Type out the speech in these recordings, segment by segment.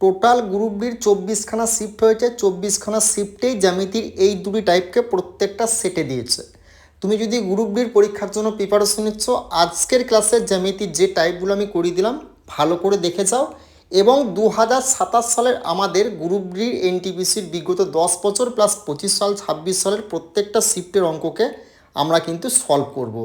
Total group ডির 24খানা shift হয়েছে। 24খানা শিফটেই জ্যামিতির এই দুটি টাইপকে প্রত্যেকটা সেটে দিয়েছে। তুমি যদি গ্রুপ ডির পরীক্ষার জন্য প্রিপারেশন নিচ্ছ, আজকের ক্লাসের জ্যামিতির যে টাইপগুলো আমি করিয়ে দিলাম ভালো করে দেখে যাও। এবং 2027 সালের আমাদের গ্রুপ ডির এনটিপিসির বিগত 10 বছর প্লাস 25 সাল 26 সালের প্রত্যেকটা শিফটের অঙ্ককে আমরা কিন্তু সলভ করব।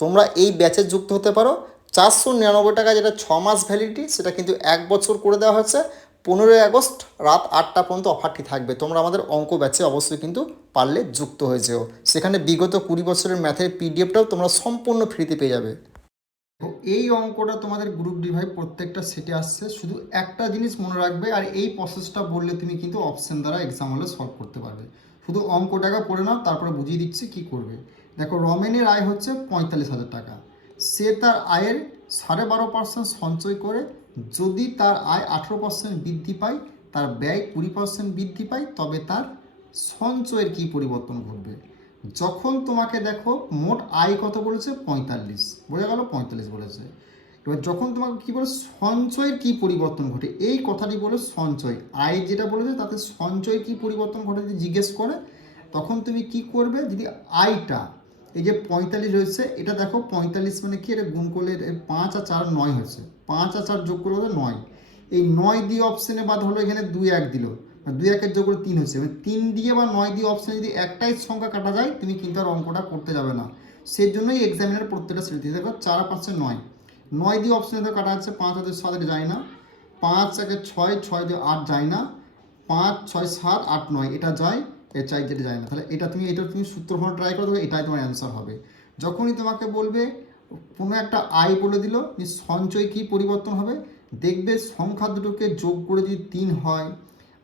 তোমরা এই ব্যাচে যুক্ত হতে পারো। 499 টাকা যেটা 6 মাস ভ্যালিডিটি, সেটা কিন্তু 1 বছর করে দেওয়া হয়েছে। 15ই আগস্ট রাত 8টা পর্যন্ত অফারটি থাকবে। তোমরা আমাদের অঙ্ক ব্যাচে অবশ্যই কিন্তু পারলে যুক্ত হয়ে যেও। সেখানে বিগত 20 বছরের ম্যাথের পিডিএফটাও তোমরা সম্পূর্ণ ফ্রিতে পেয়ে যাবে। তো এই অঙ্কটা তোমাদের গ্রুপ ডি ভাই প্রত্যেকটা সেটে আসছে। শুধু একটা জিনিস মনে রাখবে, আর এই প্রসেসটা বললে তুমি কিন্তু অপশন দ্বারা এক্সাম হলে সলভ করতে পারবে। শুধু অঙ্কটাকে পড়ে নাও, তারপরে বুঝিয়ে দিচ্ছি কি করবে। দেখো, রমেনের আয় হচ্ছে 45,000 টাকা। সে তার আয়ের 12.5% সঞ্চয় করে যদি তার আয় 18% বৃদ্ধি পায়, তার ব্যয় 20% বৃদ্ধি পায়, তবে তার সঞ্চয়ের কি পরিবর্তন ঘটবে। যখন তোমাকে দেখো মোট আয় কত বলেছে 45, বোঝা গেল 45 বলেছে। এবার যখন তোমাকে কী বলে সঞ্চয়ের কী পরিবর্তন ঘটে, এই কথাটি বলে সঞ্চয়। আয় যেটা বলেছে তাতে সঞ্চয়ের কী পরিবর্তন ঘটে যদি জিজ্ঞেস করে, তখন তুমি কি করবে, যদি আয়টা এই যে 45 রয়েছে, এটা দেখো 45 মানে কি, এটা গুণ করলে 5 আর 4 9 হয়েছে, 5 আর 4 যোগ করলে 9। এই 9 দিয়ে অপশানে বাদ হলো, এখানে 2 1 দিল, 2 1 যোগ করে 3 হচ্ছে। 3 দিয়ে বা 9 দিয়ে অপশানে যদি একটাই সংখ্যা কাটা যায়, তুমি কিন্তু আর অঙ্কটা করতে যাবে না। সেই জন্যই এক্সামিনার প্রত্যেকটা সেট দিয়ে দেখো 4 আর 5 9, 9 দিয়ে অপশানে তো কাটা যাচ্ছে, 5 হাতে 7 যায় না, 5 একে 6, 6 দিয়ে 8 যায় না, 5 6 7 8 9 এটা যায়, এর চাই যেটা যায় না। তাহলে এটা তুমি সূত্র ফোন ট্রাই করে দেবে, এটাই তোমার অ্যান্সার হবে। যখনই তোমাকে বলবে কোনো একটা আয় বলে দিল, সঞ্চয় কী পরিবর্তন হবে, দেখবে সংখ্যা দুটোকে যোগ করে যদি 3 হয়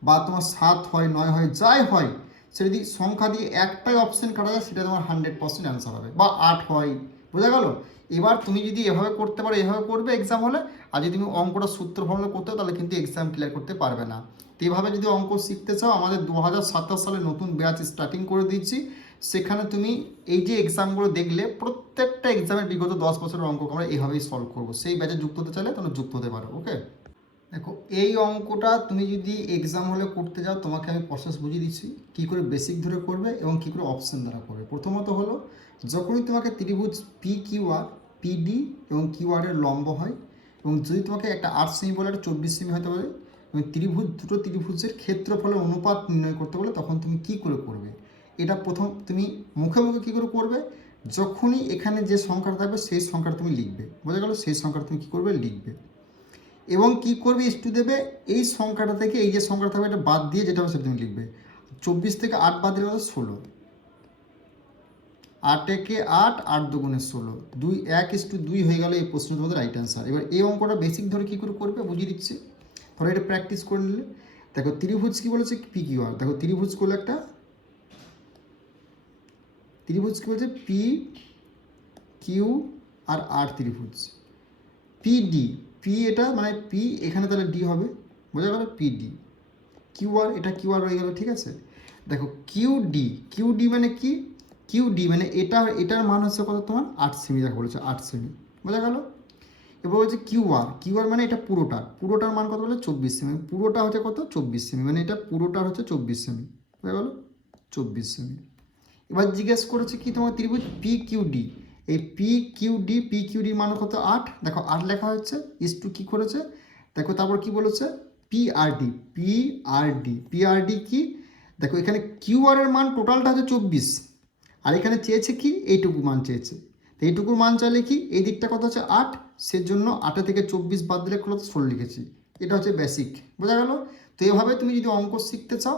বা তোমার 7 হয় 9 হয় যাই হয়, সেটা যদি সংখ্যা দিয়ে একটাই অপশান কাটা যায়, সেটা তোমার 100% অ্যান্সার হবে। বা 8 হয়, বোঝা গেল। এবার তুমি যদি এভাবে করতে পারো, এভাবে করবে এক্সাম হলে। আর যদি তুমি অঙ্কটা সূত্র ফর্মুলা করতে, তাহলে কিন্তু এক্সাম ক্লিয়ার করতে পারবে না। তো এভাবে যদি অঙ্ক শিখতে চাও, আমাদের 2027 সালে নতুন ব্যাচ স্টার্টিং করে দিচ্ছি। সেখানে তুমি এই যে এক্সামগুলো দেখলে, প্রত্যেকটা এক্সামের বিগত 10 বছরের অঙ্ক আমরা এভাবেই সলভ করবো। সেই ব্যাচে যুক্ত হতে চাইলে তোমরা যুক্ত হতে পারো। ওকে, দেখো এই অঙ্কটা তুমি যদি এক্সাম হলে করতে যাও, তোমাকে আমি প্রসেস বুঝিয়ে দিচ্ছি কী করে বেসিক ধরে করবে এবং কী করে অপশান দ্বারা করবে। প্রথমত হলো, যখনই তোমাকে ত্রিভুজ পি কিউ আর, পিডি এবং কিউ আর এর লম্ব হয়, এবং যদি তোমাকে একটা 8 সেমি বলে একটা 24 সেমি হতে পারে, এবং দুটো ত্রিভুজের ক্ষেত্রফলের অনুপাত নির্ণয় করতে বলে, তখন তুমি কি করে করবে। এটা প্রথম তুমি মুখে মুখে কী করে করবে, যখনই এখানে যে সংখ্যাটা থাকবে সেই সংখ্যাটা তুমি লিখবে, বোঝা গেল। সেই সংখ্যাটা তুমি কী করবে, লিখবে। এবং কি করবে, একটু দেবে এই সংখ্যাটা থেকে এই যে সংখ্যাটা থাকবে এটা বাদ দিয়ে যেটা হবে সেটা তুমি লিখবে। 24 থেকে 8 বাদ দিলে 16, 8 একে 8, 8 দুগুণে 16, 2 1:2 হয়ে গেল এই প্রশ্নের তোমাদের রাইট অ্যান্সার। এবার এই অঙ্কটা বেসিক ধরে কী করে করবে বুঝিয়ে দিচ্ছি। ধরো এটা প্র্যাকটিস করে নিলে, দেখো ত্রিভুজ কী বলেছে, পি কিউ আর। দেখো ত্রিভুজ করলে একটা ত্রিভুজ কী বলছে, পি কিউ আর আর ত্রিভুজ। পিডি, পি এটা মানে পি, এখানে তাহলে ডি হবে, বোঝা গেল। পিডি কিউ আর, এটা কিউ আর হয়ে গেল, ঠিক আছে। দেখো কিউডি, কিউডি মানে কি, কিউডি মানে এটার মান হচ্ছে কত তোমার 8 সেমি, দেখো বলেছে 8 সেমি, বোঝা গেল। এবার বলছে কিউ আর মানে এটা পুরোটার মান কত বলে 24 সেমি, পুরোটা হচ্ছে কত 24 সেমি, মানে এটা পুরোটার হচ্ছে 24 সেমি, বোঝা গেল 24 সেমি। এবার জিজ্ঞেস করেছে কি তোমার ত্রিভুজ পি কিউডি, এই পি কিউডির মান কত 8, দেখো 8 লেখা হচ্ছে, ইস টু কী করেছে, দেখো তারপর কি বলেছে পিআরডি কি, দেখো এখানে কিউআর এর মান টোটালটা হচ্ছে 24, আর এখানে চেয়েছে কি এইটুকু মান চেয়েছে। তো এইটুকুর মান চাইলে কি, এই দিকটা কত হচ্ছে 8, সেজন্য 8 থেকে 24 বাদ দিলে কত 16 লিখেছি। এটা হচ্ছে বেসিক, বোঝা গেল। তো এইভাবে তুমি যদি অঙ্ক শিখতে চাও,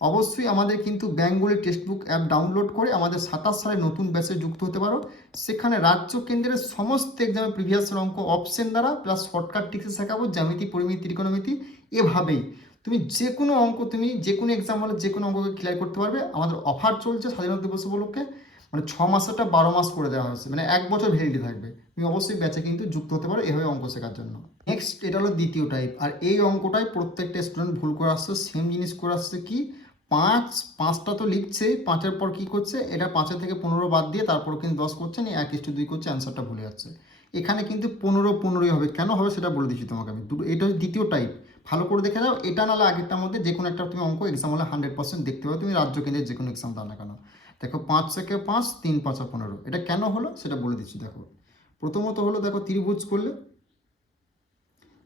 অবশ্যই আমাদের কিন্তু বেঙ্গলি টেক্সটবুক অ্যাপ ডাউনলোড করে আমাদের 27 সালে নতুন ব্যাচে যুক্ত হতে পারো। সেখানে রাজ্য কেন্দ্রের সমস্ত এক্সামের প্রিভিয়াস অঙ্ক অপশন দ্বারা প্লাস শর্টকাট ট্রিক্সে শেখাবো, জ্যামিতি, পরিমিতি, ত্রিকোণমিতি। এভাবেই তুমি যে কোনো অঙ্ক, তুমি যে কোনো এক্সাম হলে যে কোনো অঙ্ককে ক্লিয়ার করতে পারবে। আমাদের অফার চলছে স্বাধীনতা দিবস উপলক্ষে, মানে 6 মাসেরটা 12 মাস করে দেওয়া হয়েছে, মানে 1 বছর ভ্যালিডিটি থাকবে। তুমি অবশ্যই ব্যাচে কিন্তু যুক্ত হতে পারো এভাবে অঙ্ক শেখার জন্য। নেক্সট, এটা হলো দ্বিতীয় টাইপ, আর এই অঙ্কটাই প্রত্যেকটা স্টুডেন্ট ভুল করে আসছে, সেম জিনিস করে আসছে কি, 5টা তো লিখছেই, 5-এর পর কী করছে, এটা 5 থেকে 15 বাদ দিয়ে তারপর কিন্তু 10 করছে না, 1:2 করছে, অ্যান্সারটা ভুলে যাচ্ছে। এখানে কিন্তু 15 15ই হবে, কেন হবে সেটা বলে দিচ্ছি তোমাকে আমি। এটা হচ্ছে দ্বিতীয় টাইপ, ভালো করে দেখে যাও, এটা নাহলে আগেরটার মধ্যে যে কোনো একটা তুমি অঙ্ক এক্সাম হলে 100% দেখতে পাবে, তুমি রাজ্য কেন্দ্রের যে কোনো এক্সাম দাও না কেন। দেখো 5 থেকে 5, 3 5 15, এটা কেন হলো সেটা বলে দিচ্ছি। দেখো প্রথমত হলো, দেখো ত্রিভুজ করলে,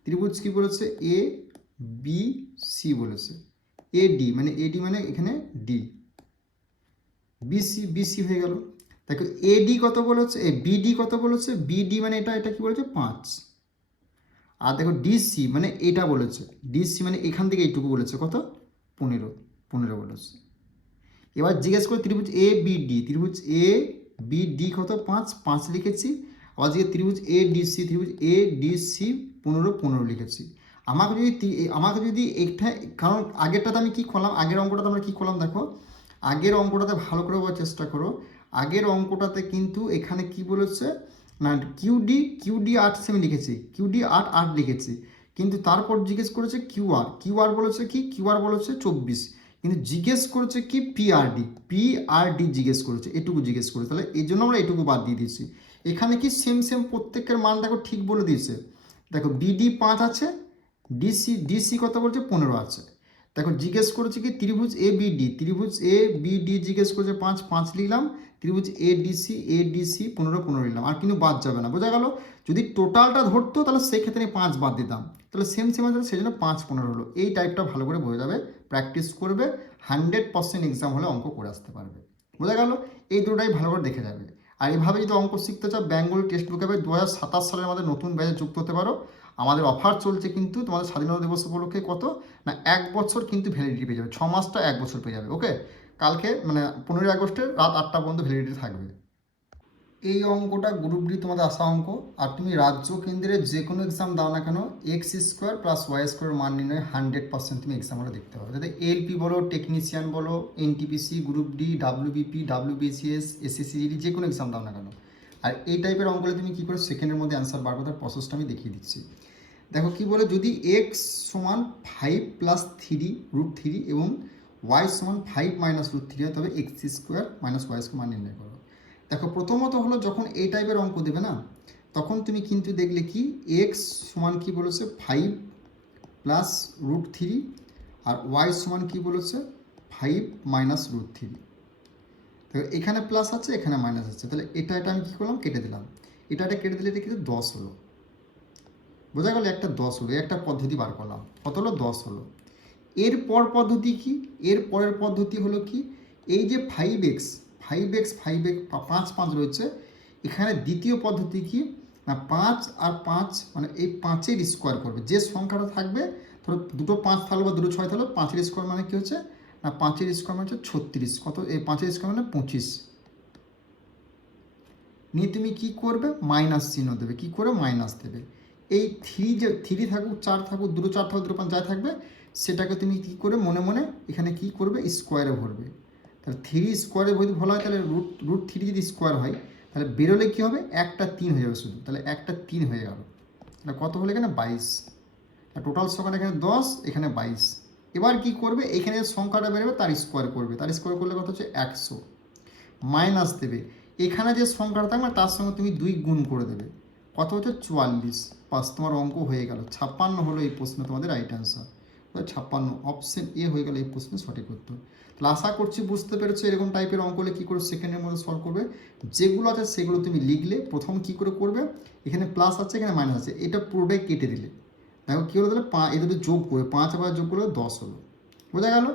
ত্রিভুজ কি বলেছে, এ বি সি বলেছে, এডি মানে এখানে ডি, বিসি হয়ে গেল। দেখো এডি কত বলেছে, বিডি কত বলেছে, বিডি মানে এটা কি বলেছে 5, আর দেখো ডিসি মানে এটা বলেছে, ডিসি মানে এখান থেকে এইটুকু বলেছে কত 15 বলেছে। এবার জিজ্ঞেস করে ত্রিভুজ এ বিডি, ত্রিভুজ এ বিডি কত 5 লিখেছি। আবার যে ত্রিভুজ এ ডিসি, ত্রিভুজ এ ডিসি 15 লিখেছি। আমাকে যদি এটা, কারণ আগেরটাতে আমি কি করলাম, আগের অঙ্কটাতে আমরা কি করলাম, দেখো আগের অঙ্কটাতে ভালো করে বোঝার চেষ্টা করো। আগের অঙ্কটাতে কিন্তু এখানে কি বলেছে না, কিউডি 8 সেমি লিখেছি, কিউডি 8 লিখেছি, কিন্তু তারপর জিজ্ঞেস করেছে কিউআর বলেছে কি, কিউআর বলেছে 24, কিন্তু জিজ্ঞেস করেছে কি পিআরডি জিজ্ঞেস করেছে, এটুকু জিজ্ঞেস করেছে, তাহলে এই জন্য আমরা এটুকু বাদ দিয়ে দিচ্ছি। এখানে কি সেম প্রত্যেকের মান দেখো ঠিক বলে দিয়েছে। দেখো বিডি 5 আছে, ডিসি কত বলছে 15 আছে। দেখো জিজ্ঞেস করেছে কি ত্রিভুজ এ বিডি জিজ্ঞেস করেছে 5 লিখলাম, ত্রিভুজ এডিসি 15 লিখলাম, আর কিন্তু বাদ যাবে না, বোঝা গেল। যদি টোটালটা ধরতো তাহলে সেক্ষেত্রে 5 বাদ দিতাম, তাহলে সেম আছে, সেই জন্য 5 15 হলো। এই টাইপটা ভালো করে বোঝা যাবে, প্র্যাকটিস করবে, 100% এক্সাম হলে অঙ্ক করে আসতে পারবে, বোঝা গেল। এই দুটোটাই ভালো করে দেখে যাবে। আর এইভাবে যদি অঙ্ক শিখতে চাও, বেঙ্গলি টেক্সট বুক হবে 2027 সালের আমাদের নতুন ব্যাচে যুক্ত হতে পারো। আমাদের অফার চলছে কিন্তু তোমাদের স্বাধীনতা দিবস উপলক্ষে, কত না 1 বছর কিন্তু ভ্যালিডিটি পেয়ে যাবে, 6 মাসটা 1 বছর পেয়ে যাবে। ওকে, কালকে 15ই আগস্টের রাত 8টা পর্যন্ত ভ্যালিডিটি থাকবে। এই অঙ্কটা গ্রুপ ডি তোমাদের আসা অঙ্ক। আর তুমি রাজ্য কেন্দ্রের যে কোনো এক্সাম দাও না কেন, x² + y² মান নির্ণয় 100% তুমি এক্সাম হলে দেখতে পাবে। যাতে এলপি বলো, টেকনিশিয়ান বলো, NTPC, group D, WBP, WBCS, SSC, যে কোনো এক্সাম দাও না কেন। আর এই টাইপের অঙ্কগুলো তুমি কী করে সেকেন্ডের মধ্যে অ্যান্সার বার করতে, তার প্রসেসটা আমি দেখিয়ে দিচ্ছি। দেখো কি বলে, যদি x = 5 + 3√3 এবং y = 5 - √3 হয়, তবে x² - y² মান নির্ণয় করো। দেখো প্রথমত হলো, যখন এই টাইপের অঙ্ক দেবে না, তখন তুমি কিন্তু দেখলে কি x সমান কি বলেছে 5 + √3, আর y সমান কি বলেছে 5 - √3। তো এখানে প্লাস আছে, এখানে মাইনাস আছে, তাহলে এটা আমি কি করলাম, কেটে দিলাম। এটা কেটে দিলে এটা কিন্তু 10 হলো, বোঝা গেল। একটা 10 হলো, একটা পদ্ধতি বার করলাম, কত হলো 10 হলো। এরপর পদ্ধতি কি, এর পরের পদ্ধতি হলো কি, এই যে 5x 5 রয়েছে, এখানে দ্বিতীয় পদ্ধতি কি না, 5 আর 5 মানে এই 5-এর স্কোয়ার করবে। যে সংখ্যাটা থাকবে, ধরো দুটো 5 থাকলো বা দুটো 6 থাকলো, 5-এর স্কোয়ার মানে কি হচ্ছে না, 5-এর স্কোয়ার মানে হচ্ছে 36, কত এই 5-এর স্কোয়ার মানে 25 নিয়ে তুমি কি করবে, মাইনাস চিহ্ন দেবে, কি করে মাইনাস দেবে। এই 3 থাকুক, 4 থাকুক, দুটো 4 থাকুক, দুটো 5 যাই থাকবে, সেটাকে তুমি কি করে মনে মনে এখানে কি করবে, স্কোয়ারে ভরবে। তাহলে 3 স্কোয়ারে যদি ভরা হয়, তাহলে √3 যদি স্কোয়ার হয়, তাহলে বেরোলে কী হবে, একটা 3 হয়ে যাবে শুধু, তাহলে একটা 3 হয়ে গেল। তাহলে কত হলো এখানে 22, টোটাল সংখ্যাটা এখানে 10, এখানে 22। এবার কি করবে, এখানে সংখ্যাটা বেরোবে তার স্কোয়ার করবে, তার স্কোয়ার করলে কত হচ্ছে 100, মাইনাস দেবে। এখানে যে সংখ্যাটা থাকবে তার সঙ্গে তুমি 2 গুণ করে দেবে, কত হচ্ছে 44, পাস, তোমার অঙ্ক হয়ে গেল। 56 হলো এই প্রশ্ন তোমাদের রাইট অ্যান্সার, 56, অপশন এ হয়ে গেল এই প্রশ্নের সঠিক উত্তর। তাহলে আশা করছি বুঝতে পেরেছো, এরকম টাইপের অঙ্ক হলে কী করে সেকেন্ডের মধ্যে সলভ করবে। যেগুলো আছে সেগুলো তুমি লিখলে, প্রথম কী করে করবে, এখানে প্লাস আছে, এখানে মাইনাস আছে, এটা পুরোটাই কেটে দিলে, দেখো কী হলো, তাহলে এটা যদি যোগ করবে, 5 আবার যোগ করলে 10 হলো, বোঝা গেল।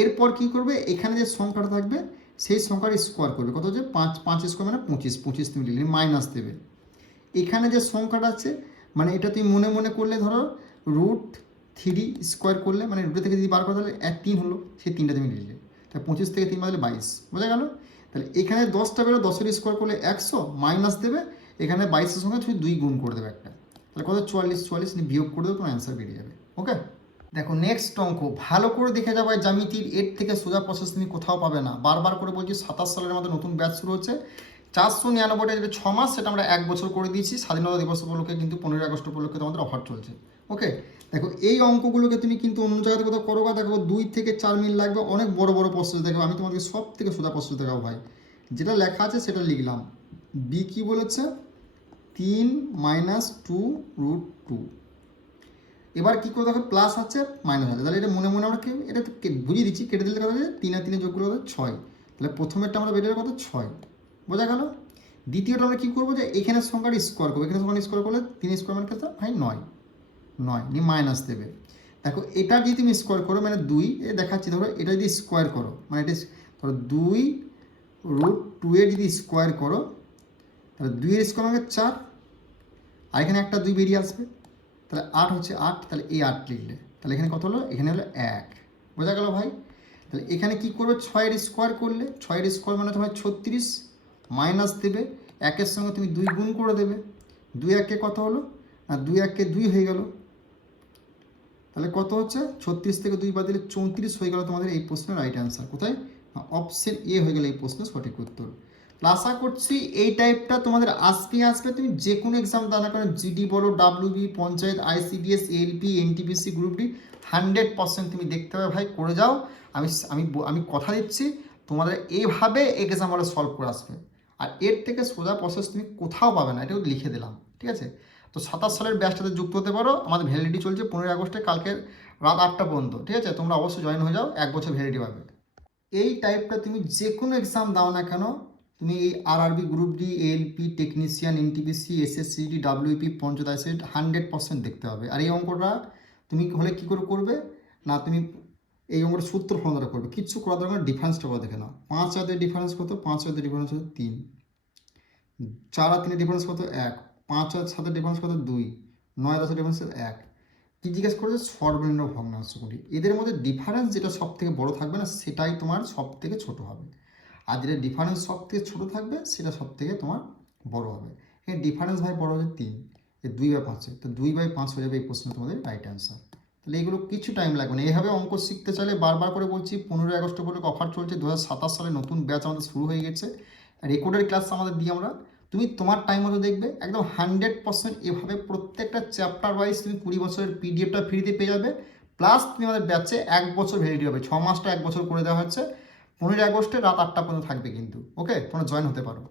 এরপর কী করবে, এখানে যে সংখ্যাটা থাকবে সেই সংখ্যার স্কোয়ার করবে, কত হচ্ছে 5 স্কোয়ার মানে 25 তুমি লিখলে, মাইনাস দেবে। এখানে যে সংখ্যাটা আছে, মানে এটা তুমি মনে মনে করলে, ধরো √3 স্কোয়ার করলে, মানে রুটের থেকে যদি বার করা, তাহলে 3 হলো, সেই 3টা তুমি লিখলে, তাহলে 25 থেকে 3 বাদলে 22, বোঝা গেল। তাহলে এখানে 10টা বেরো, 10-এর স্কোয়ার করলে 100, মাইনাস দেবে, এখানে 22-এর সঙ্গে তুমি 2 গুণ করে দেবে একটা, তাহলে কত 44 বিয়োগ করে দেবে, তোমার অ্যান্সার বেরিয়ে যাবে। ওকে, দেখো নেক্সট অঙ্ক ভালো করে দেখে যাবে, জ্যামিতির এর থেকে সোজা প্রসেস তুমি কোথাও পাবে না। বারবার করে বলছি, 27 সালের মধ্যে নতুন ব্যাচ শুরু হচ্ছে, 499টা যেটা 6 মাস, সেটা আমরা 1 বছর করে দিয়েছি। স্বাধীনতা দিবস উপলক্ষে কিন্তু 15ই আগস্ট উপলক্ষে তোমাদের অফার চলছে। ওকে, দেখো এই অঙ্কগুলোকে তুমি কিন্তু অন্য জায়গাতে কোথাও করো, বা দেখো 2 থেকে 4 মিনিট লাগবে, অনেক বড় বড় প্রসেস দেখো। আমি তোমাদেরকে সব থেকে সোজা প্রসেস দেখাবো ভাই, যেটা লেখা আছে সেটা লিখলাম। বি কি বলেছে, 3 - 2√2। এবার কী করে দেখো প্লাস আছে মাইনাস আছে, তাহলে এটা মনে মনে আমরা এটা তো বুঝিয়ে দিচ্ছি, কেটে দিলে কত হচ্ছে 3 আর 3 যোগ করে কত 6, তাহলে প্রথমেরটা আমরা বেরিয়ে কত 6, বোঝা গেল। দ্বিতীয়টা আমরা কী করবো যে এখানের সংখ্যাটা স্কোয়ার করবো, এখানে সংখ্যাটা স্কোয়ার করলে 3 স্কোয়ার মানে কত ভাই 9, 9 নিয়ে মাইনাস দেবে। দেখো এটা যদি তুমি স্কোয়ার করো মানে 2, দেখাচ্ছি ধরো এটা যদি স্কোয়ার করো মানে এটা ধরো 2√2 এর যদি স্কোয়ার করো তাহলে 2 এর স্কোয়ার মানে 4, আর এখানে একটা 2 বেরিয়ে আসবে, তাহলে 8 হচ্ছে 8, তাহলে এই 8 লিখলে তাহলে এখানে কত হলো, এখানে হলো 1, বোঝা গেল ভাই। তাহলে এখানে কি করবে 6 এর স্কোয়ার করলে, 6 এর স্কোয়ার মানে তোমার 36, মাইনাস দেবে, 1 এর সঙ্গে তুমি 2 গুণ করে দেবে, 2 1 কত হলো না 2 1 2 হয়ে গেল, তাহলে কত হচ্ছে 36 থেকে 2 বাদ দিলে 34 হয়ে গেল তোমাদের এই প্রশ্নের রাইট অ্যান্সার। কোথায়, অপশন এ হয়ে গেল এই প্রশ্নের সঠিক উত্তর। আশা করছি এই টাইপটা তোমাদের আসবে, তুমি যে কোনো এক্সাম দাও না কারণ জিডি বলো, WB, panchayat, ICDS, LP, NTPC, group D 100% তুমি দেখতে পাবে ভাই, করে যাও। আমি আমি আমি কথা দিচ্ছি তোমাদের এইভাবে এক্সাম হলে সলভ করে আসবে, আর এর থেকে সোজা প্রসেস তুমি কোথাও পাবে না, এটাও লিখে দিলাম, ঠিক আছে। তো 27 সালের ব্যাচটাতে যুক্ত হতে পারো, আমাদের ভ্যালিডিটি চলছে 15 আগস্টে, কালকে রাত 8টা পর্যন্ত, ঠিক আছে। তোমরা অবশ্যই জয়েন হয়ে যাও, 1 বছর ভ্যালিডিটি পাবে। এই টাইপটা তুমি যে কোনো এক্সাম দাও না কেন, তুমি এই RRB, group D, ALP, technician, NTPC, SSC D, WP, panchayat, ICD 100% দেখতে হবে। আর এই অঙ্কটা তুমি হলে কী করে করবে না, তুমি এই অঙ্কটা সূত্র ফর্মুলা করবে, কিচ্ছু করা দরকার, ডিফারেন্সটা করে দেখে নাও। 5 আর 2 ডিফারেন্স কত, 5 আর 2 ডিফারেন্স কত 3, 4 আর 3 ডিফারেন্স কত 1, 5 আর 7 ডিফারেন্স কত 2, 9 আর 10 ডিফারেন্স 1। কি জিজ্ঞেস করেছে, সর্বনিম্ন ভগ্নাংশগুলি, এদের মধ্যে ডিফারেন্স যেটা সব থেকে বড় থাকবে না সেটাই তোমার সব থেকে ছোট হবে, আর যেটা ডিফারেন্স সব থেকে ছোটো থাকবে সেটা সব থেকে তোমার বড় হবে। এখানে ডিফারেন্স ভাই বড় হচ্ছে 3, এই 2/5, তো 2/5 হয়ে যাবে এই প্রশ্ন তোমাদের রাইট অ্যান্সার। তাহলে এগুলো কিছু টাইম লাগবে না, এইভাবে অঙ্ক শিখতে চাইলে বারবার করে বলছি 15 আগস্ট বলে অফার চলছে, 2027 সালে নতুন ব্যাচ আমাদের শুরু হয়ে গেছে, রেকর্ডের ক্লাস আমাদের দিই আমরা, তুমি তোমার টাইম মতো দেখবে, একদম 100% এভাবে প্রত্যেকটা চ্যাপ্টার ওয়াইজ তুমি 20 বছরের পিডিএফটা ফ্রিতে পেয়ে যাবে, প্লাস তুমি আমাদের ব্যাচে 1 বছর ভ্যালিডিটি হবে, 6 মাসটা 1 বছর করে দেওয়া হচ্ছে। 15 আগস্টে রাত 8টা পর্যন্ত থাকবে কিন্তু, ওকে, তোমরা জয়েন হতে পারো।